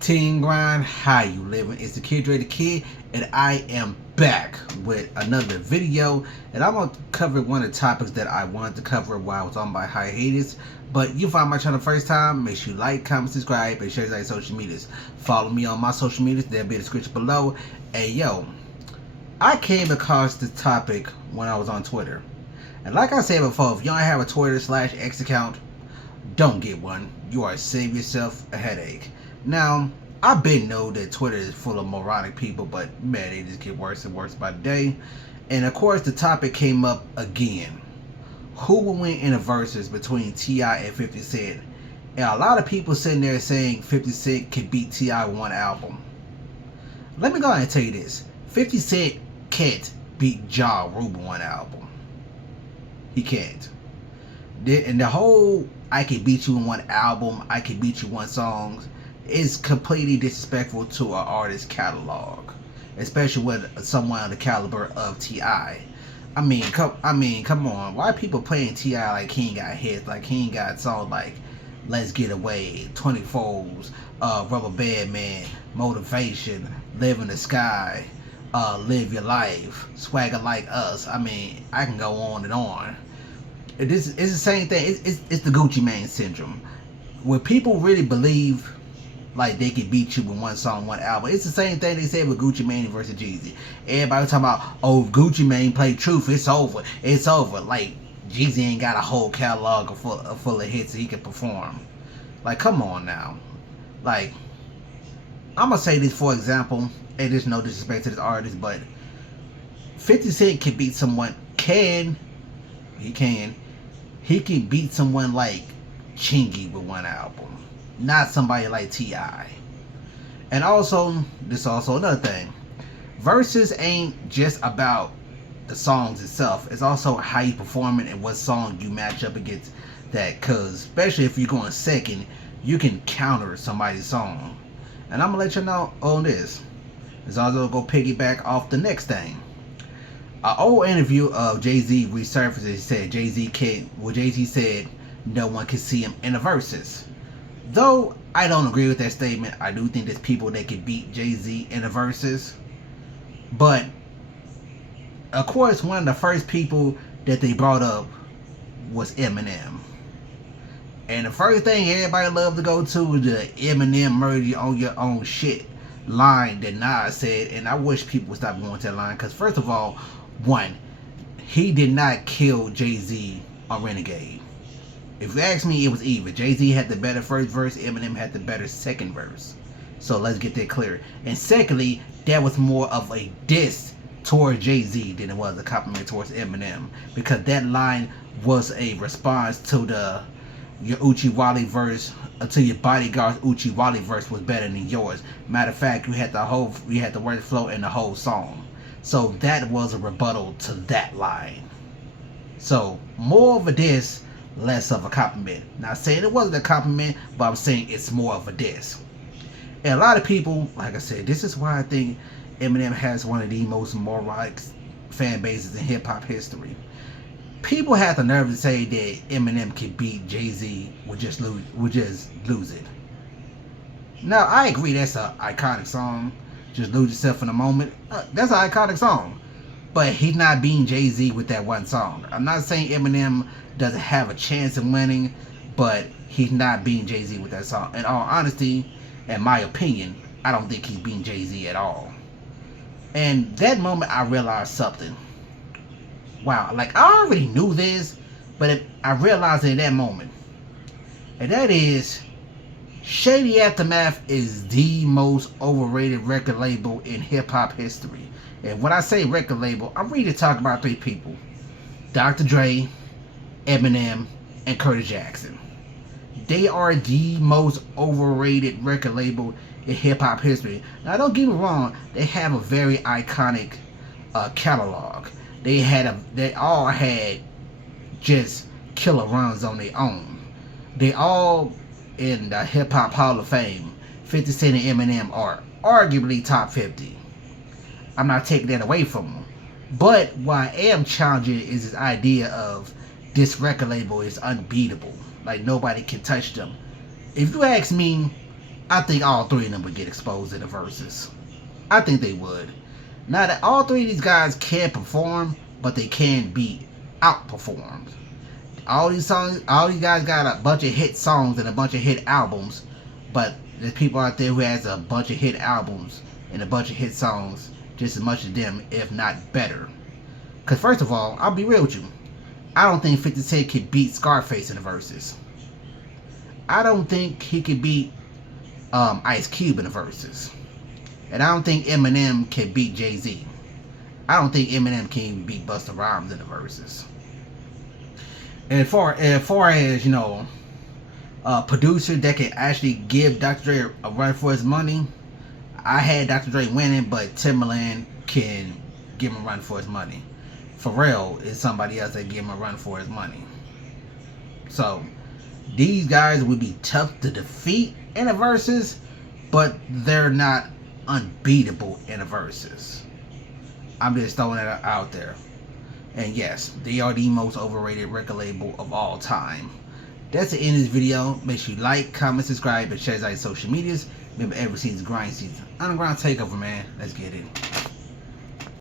Teen Grind, how you living? It's the Kid Dreythekid, and I am back with another video. And I'm gonna cover one of the topics that I wanted to cover while I was on my hiatus. But you find my channel first time, make sure you like, comment, subscribe, and share your social medias. Follow me on my social medias, there'll be a description below. And yo, I came across this topic when I was on Twitter. And like I said before, if you don't have a Twitter/X account, don't get one. You are saving yourself a headache. Now, I've been know that Twitter is full of moronic people, but man, they just get worse and worse by the day. And of course, the topic came up again. Who will win in a versus between T.I. and 50 Cent? And a lot of people sitting there saying 50 Cent can beat T.I. with one album. Let me go ahead and tell you this. 50 Cent can't beat Ja Rule with one album. He can't. And the whole I can beat you in one album, I can beat you one song, is completely disrespectful to an artist's catalog, especially with someone on the caliber of T.I. I mean, come on. Why are people playing T.I. like he ain't got hits, like he ain't got songs like Let's Get Away, 24s, Rubber Band Man, Motivation, Live in the Sky, Live Your Life, Swagger Like Us. I mean, I can go on and on. It's the same thing. It's the Gucci Mane syndrome. When people really believe like they can beat you with one song, one album, it's the same thing they said with Gucci Mane versus Jeezy. Everybody was talking about, oh, if Gucci Mane played Truth, it's over. It's over. Like, Jeezy ain't got a whole catalog full of hits that he can perform. Like, come on now. Like, I'm gonna say this for example, and there's no disrespect to this artist, but 50 Cent can beat someone. He can beat someone like Chingy with one album, not somebody like T.I. And also, this is also another thing. Versus ain't just about the songs itself. It's also how you perform it and what song you match up against that. Cause especially if you're going second, you can counter somebody's song. And I'm gonna let you know on this. It's also gonna piggyback off the next thing. An old interview of Jay-Z resurfaced. He said Jay-Z said no one can see him in the verses. Though I don't agree with that statement. I do think there's people that can beat Jay-Z in the verses. But of course, one of the first people that they brought up was Eminem. And the first thing everybody loved to go to was the Eminem murder you on your own shit line that Nas said. And I wish people would stop going to that line. Because first of all, one, he did not kill Jay-Z on Renegade. If you ask me, it was even. Jay-Z had the better first verse, Eminem had the better second verse. So let's get that clear. And secondly, that was more of a diss towards Jay-Z than it was a compliment towards Eminem. Because that line was a response to your Uchi Wally verse, until your bodyguard's Uchi Wally verse was better than yours. Matter of fact, you had the word flow in the whole song. So that was a rebuttal to that line. So more of a diss, less of a compliment. Not saying it wasn't a compliment, but I'm saying it's more of a diss. And a lot of people, like I said, this is why I think Eminem has one of the most moronic fan bases in hip hop history. People have the nerve to say that Eminem can beat Jay-Z with just lose it. Now I agree that's an iconic song. Just Lose Yourself in a Moment. That's an iconic song. But he's not beating Jay-Z with that one song. I'm not saying Eminem doesn't have a chance of winning, but he's not beating Jay-Z with that song. In all honesty, in my opinion, I don't think he's beating Jay-Z at all. And that moment I realized something. Wow, like I already knew this, but I realized it in that moment. And that is, Shady Aftermath is the most overrated record label in hip-hop history. And when I say record label, I'm really talking about three people. Dr. Dre, Eminem, and Curtis Jackson. They are the most overrated record label in hip-hop history. Now don't get me wrong, they have a very iconic catalog. They all had just killer runs on their own. They all in the Hip Hop Hall of Fame. 50 Cent and Eminem are arguably top 50. I'm not taking that away from them. But what I am challenging is this idea of this record label is unbeatable. Like nobody can touch them. If you ask me, I think all three of them would get exposed in the verses. I think they would. Now that all three of these guys can perform, but they can be outperformed. All these songs, all these guys got a bunch of hit songs and a bunch of hit albums, but there's people out there who has a bunch of hit albums and a bunch of hit songs just as much as them, if not better. Because first of all, I'll be real with you, I don't think 50 Cent could beat Scarface in the verses. I don't think he could beat Ice Cube in the verses. And I don't think Eminem can beat Jay-Z. I don't think Eminem can beat Busta Rhymes in the verses. And as far as, you know, a producer that can actually give Dr. Dre a run for his money, I had Dr. Dre winning, but Timbaland can give him a run for his money. Pharrell is somebody else that give him a run for his money. So these guys would be tough to defeat in the verses, but they're not unbeatable in the verses. I'm just throwing it out there. And yes, they are the most overrated record label of all time. That's the end of this video. Make sure you like, comment, subscribe, and share it on social medias. Remember, every season's grind season. Underground Takeover, man. Let's get it.